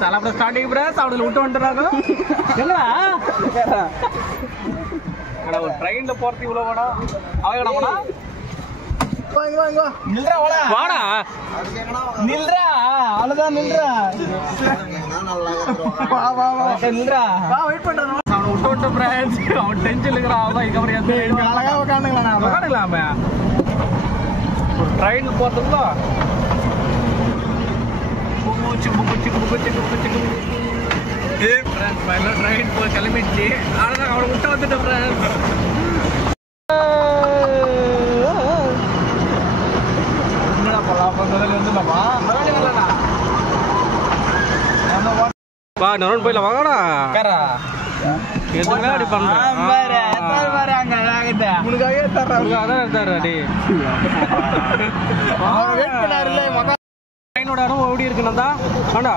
சாப்பிட starting press அவங்கள விட்டு வந்துடுறாங்க. என்னடா ஒரு ட்ரெயின்ல போறது இவ்வளவு வாடா அவன் வாடா நில்றா வாடா நில்றா அவ்வளவுதான் நில்றா நில்றா வெயிட் பண்றேன். அவனை விட்டு விட்டு பிரான்ஸ் அவன் டென்ஷன் இருக்கிறான். அவன் இதுக்கப்புறம் அழகா உட்காந்துக்கலாம் ஒரு ட்ரெயின் போறதுக்குள்ள ட்ரெயின் போய் கிளம்பிடுச்சு. ஆனால் அவனை விட்டு வந்துட்டு ஃப்ரெண்ட்ஸ் என்னடா போலாம் வந்துடலாமா வா நரன் போயில வாங்கடா எதுங்க அப்படி பண்றேன் உனக்காகவே தர்றேன் ட்ரெயினோட இடம் ஓடி இருக்குண்ணா வேண்டா